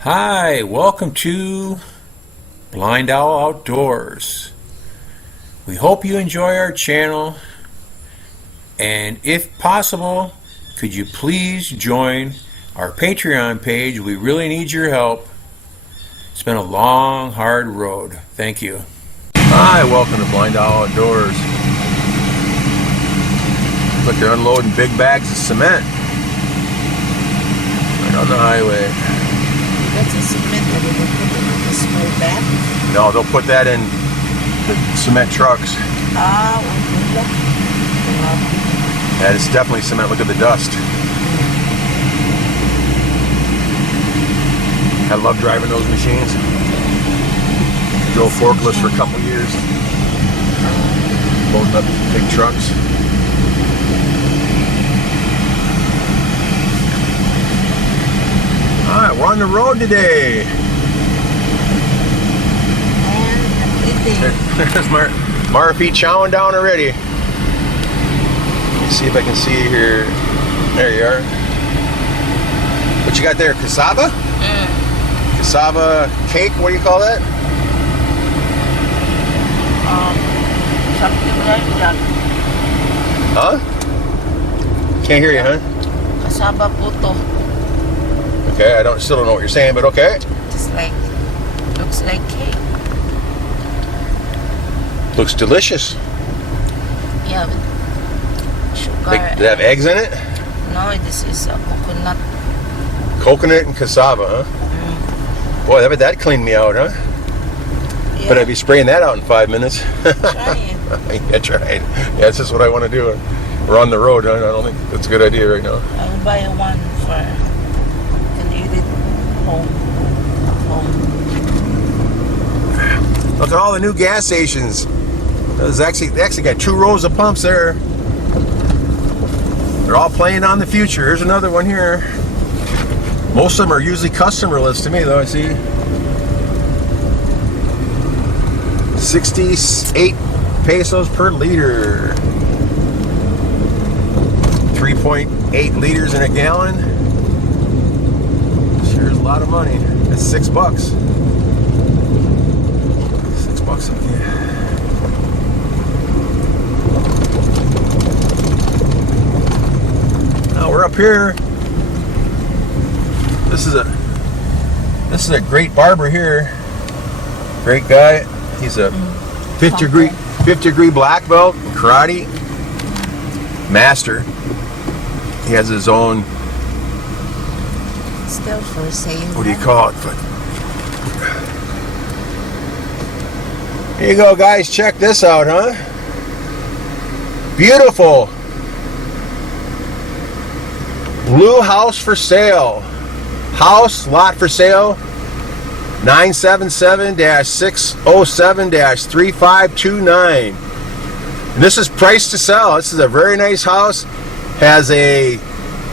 Hi, welcome to BlindOwl Outdoors. We hope you enjoy our channel, and if possible, could you please join our Patreon page? We really need your help. It's been a long, hard road. Thank you. Hi, welcome to BlindOwl Outdoors. Look, they're unloading big bags of cement right on the highway. That's a cement that they put in a small bag? No, they'll put that in the cement trucks. That is definitely cement. Look at the dust. I love driving those machines. Drove forklifts for a couple years. Loading up big trucks. Alright, we're on the road today. There's Marife chowing down already. Let me see if I can see you here. There you are. What you got there? Cassava? Cassava cake? What do you call that? Something like that. Huh? Can't hear you, huh? Cassava puto. Okay, I still don't know what you're saying, but okay. Looks like cake. Looks delicious. Yeah, with sugar. Does it have eggs in it? No, this is a coconut. Coconut and cassava, huh? Boy, that cleaned me out, huh? Yeah. But I'd be spraying that out in 5 minutes. Try it. Yeah, try it. Yeah, that's just what I want to do. We're on the road, huh? I don't think that's a good idea right now. I'll buy one for... eat it home. Look at all the new gas stations. They actually got 2 rows of pumps there. They're all playing on the future. Here's another one here. Most of them are usually customerless to me, though. I see 68 pesos per liter. 3.8 liters in a gallon. Sure is a lot of money. That's $6. $6 a can. Now we're up here. This is a great barber here. Great guy. He's a 5th degree black belt in karate. Master. He has his own. Still for sale. What do you call it? Here you go, guys. Check this out, huh? Beautiful. Blue house for sale. House lot for sale. 977-607-3529. And this is price to sell. This is a very nice house. Has a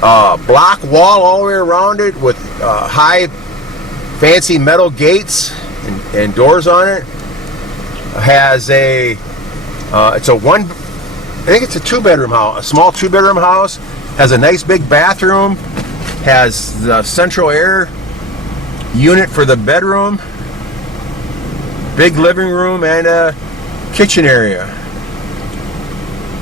block wall all the way around it with high fancy metal gates and doors on it. Has a I think it's a 2-bedroom house, a small 2-bedroom house. Has a nice big bathroom. Has the central air unit for the bedroom. Big living room and a kitchen area.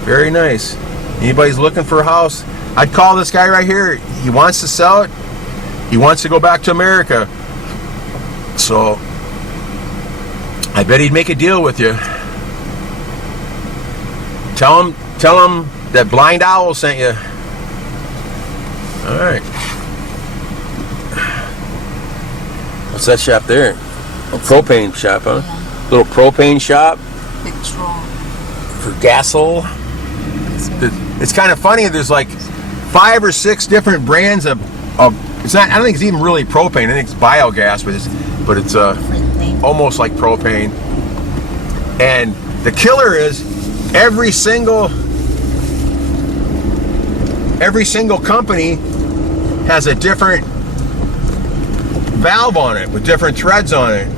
Very nice. Anybody's looking for a house, I'd call this guy right here. He wants to sell it. He wants to go back to America. So I bet he'd make a deal with you. Tell him that Blind Owl sent you. All right. What's that shop there? A propane shop, huh? Yeah. Little propane shop Petrol. for gasol. It's kind of funny. There's like 5 or 6 different brands of. It's not. I don't think it's even really propane. I think it's biogas, but it's almost like propane. And the killer is every single company has a different valve on it with different threads on it.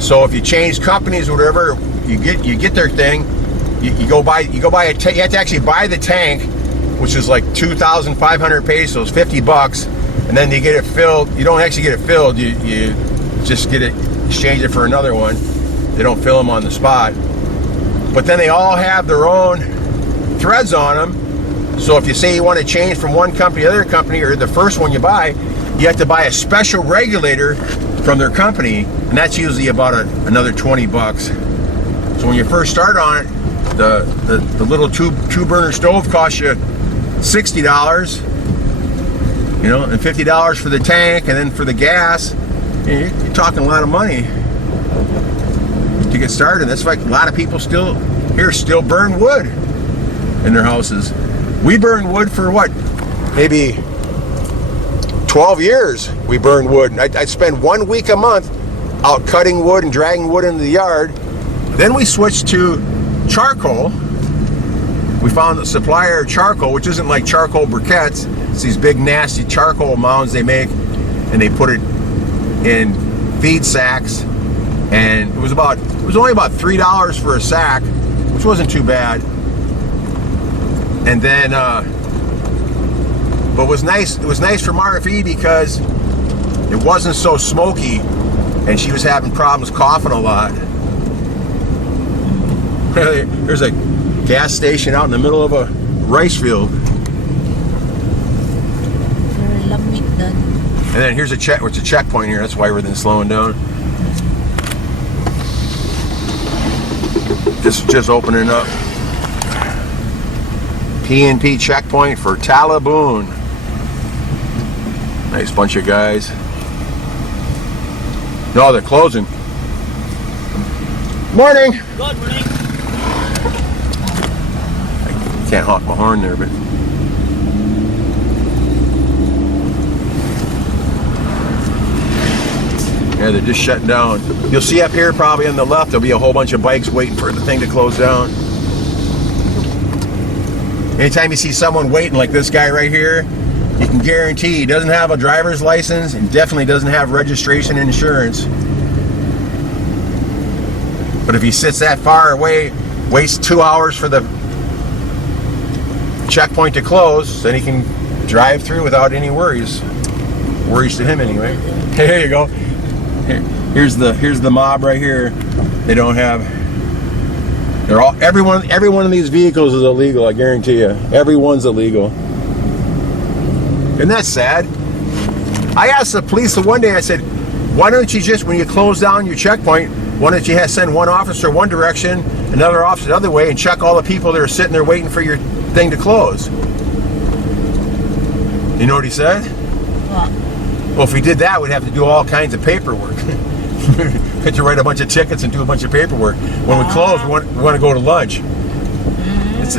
So if you change companies or whatever, you get their thing. You have to actually buy the tank which is like 2,500 pesos, 50 bucks, and then you get it filled. You don't actually get it filled. You just get it, exchange it for another one. They don't fill them on the spot. But then they all have their own threads on them. So if you say you want to change from one company to the other company, or the first one you buy, you have to buy a special regulator from their company, and that's usually about another 20 bucks. So when you first start on it, the little two burner stove costs you $60, you know, and $50 for the tank, and then for the gas. You're talking a lot of money to get started. That's why a lot of people still burn wood in their houses. We burned wood for what, maybe 12 years. We burned wood. I'd spend 1 week a month out cutting wood and dragging wood into the yard. Then we switched to charcoal. We found a supplier of charcoal, which isn't like charcoal briquettes. It's these big nasty charcoal mounds they make, and they put it in feed sacks, and it was only about $3 for a sack, which wasn't too bad. And then but it was nice for Marife because it wasn't so smoky, and she was having problems coughing a lot. There's a gas station out in the middle of a rice field. And then here's a checkpoint here. That's why everything's slowing down. Just opening up. P&P checkpoint for Talaboon. Nice bunch of guys. No, they're closing. Morning. Good morning. I can't honk my horn there, but. Yeah, they're just shutting down. You'll see up here, probably on the left, there'll be a whole bunch of bikes waiting for the thing to close down. Anytime you see someone waiting like this guy right here, you can guarantee he doesn't have a driver's license and definitely doesn't have registration and insurance. But if he sits that far away, waits 2 hours for the checkpoint to close, then he can drive through without any worries. Worries to him anyway. Here you go. Here's the mob right here. They don't have. Every one of these vehicles is illegal. I guarantee you, everyone's illegal. Isn't that sad? I asked the police one day. I said, "Why don't you just, when you close down your checkpoint, why don't you send one officer one direction, another officer the other way, and check all the people that are sitting there waiting for your thing to close?" You know what he said? What? Well, if we did that, we'd have to do all kinds of paperwork. We had to write a bunch of tickets and do a bunch of paperwork. When we close, we want to go to lunch.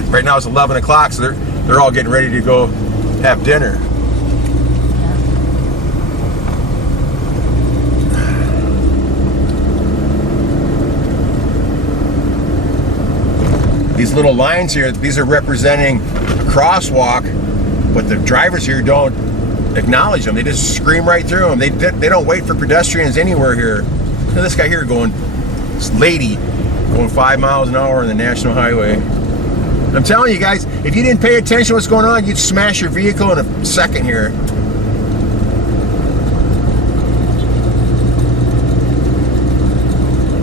Right now it's 11 o'clock, so they're all getting ready to go have dinner. These little lines here, these are representing a crosswalk, but the drivers here don't acknowledge them. They just scream right through them. They don't wait for pedestrians anywhere here. Look at this guy here this lady going 5 miles an hour on the National Highway. I'm telling you guys, if you didn't pay attention to what's going on, you'd smash your vehicle in a second here.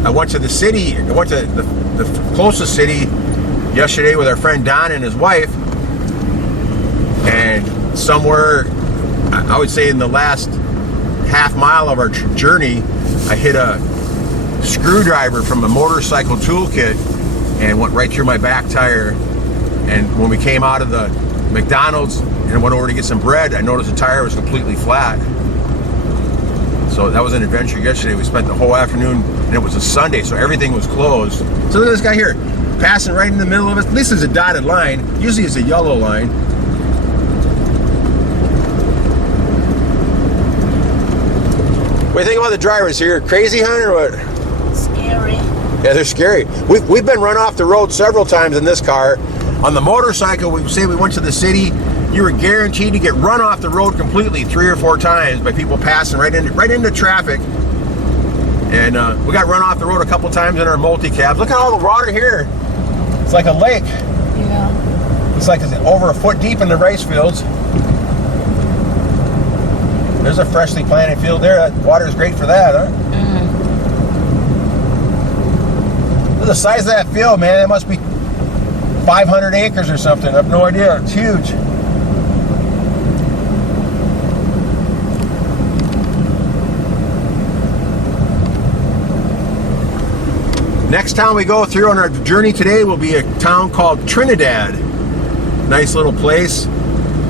I went to the city, I went to the closest city yesterday with our friend Don and his wife, and somewhere, I would say in the last half mile of our journey, I hit a screwdriver from a motorcycle toolkit and went right through my back tire. And when we came out of the McDonald's and went over to get some bread, I noticed the tire was completely flat. So that was an adventure yesterday. We spent the whole afternoon, and it was a Sunday, so everything was closed. So look at this guy here, passing right in the middle of it. At least there's a dotted line. Usually it's a yellow line. What do you think about the drivers here? Crazy, huh, or what? Scary. Yeah, they're scary. We've been run off the road several times in this car. On the motorcycle, we say we went to the city, you were guaranteed to get run off the road completely 3 or 4 times by people passing right into traffic. And we got run off the road a couple times in our multi-cabs. Look at all the water here. It's like a lake. Yeah. It's like it's over a foot deep in the rice fields. There's a freshly planted field there. That water is great for that, huh? Look at the size of that field, man. It must be 500 acres or something. I have no idea. It's huge. Next town we go through on our journey today will be a town called Trinidad. Nice little place.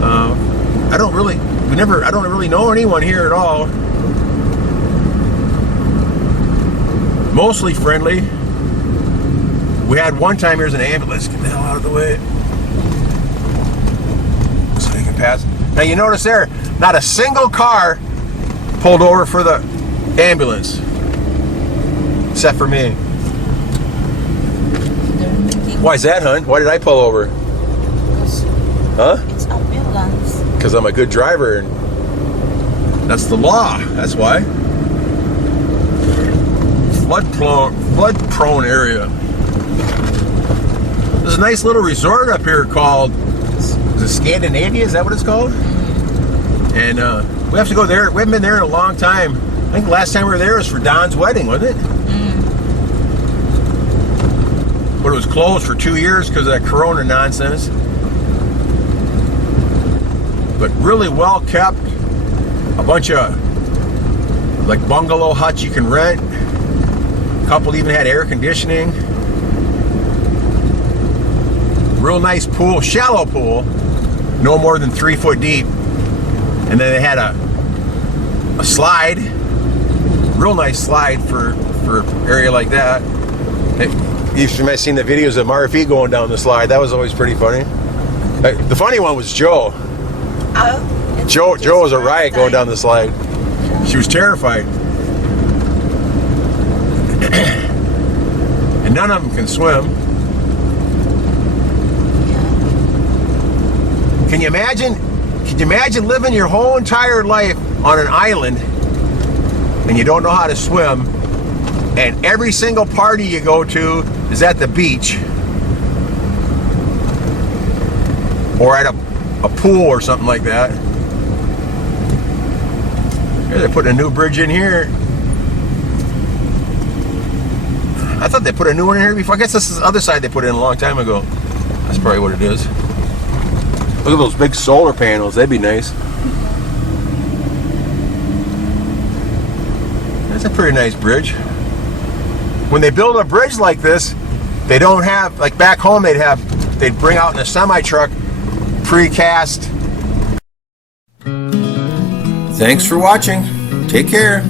I don't really know anyone here at all. Mostly friendly. We had one time, here's an ambulance. Get the hell out of the way. So you can pass. Now you notice there, not a single car pulled over for the ambulance. Except for me. Why is that, hon? Why did I pull over? Huh? It's ambulance. Because I'm a good driver, and that's the law. That's why. Flood-prone area. There's a nice little resort up here called, is it Scandinavia? Is that what it's called? And we have to go there. We haven't been there in a long time. I think the last time we were there was for Don's wedding, wasn't it? But it was closed for 2 years because of that Corona nonsense. But really well kept. A bunch of like bungalow huts you can rent. A couple even had air conditioning. Real nice pool, shallow pool, no more than 3 foot deep. And then they had a slide, real nice slide for area like that. You might have seen the videos of Marife going down the slide. That was always pretty funny. The funny one was Joe. Joe was a riot going down the slide. She was terrified. And none of them can swim. Can you imagine living your whole entire life on an island and you don't know how to swim, and every single party you go to is at the beach or at a pool or something like that? Here they're putting a new bridge in here. I thought they put a new one in here before. I guess this is the other side they put in a long time ago. That's probably what it is. Look at those big solar panels. That'd be nice. That's a pretty nice bridge. When they build a bridge like this, they don't have, like back home, they'd bring out in a semi-truck precast. Thanks for watching. Take care.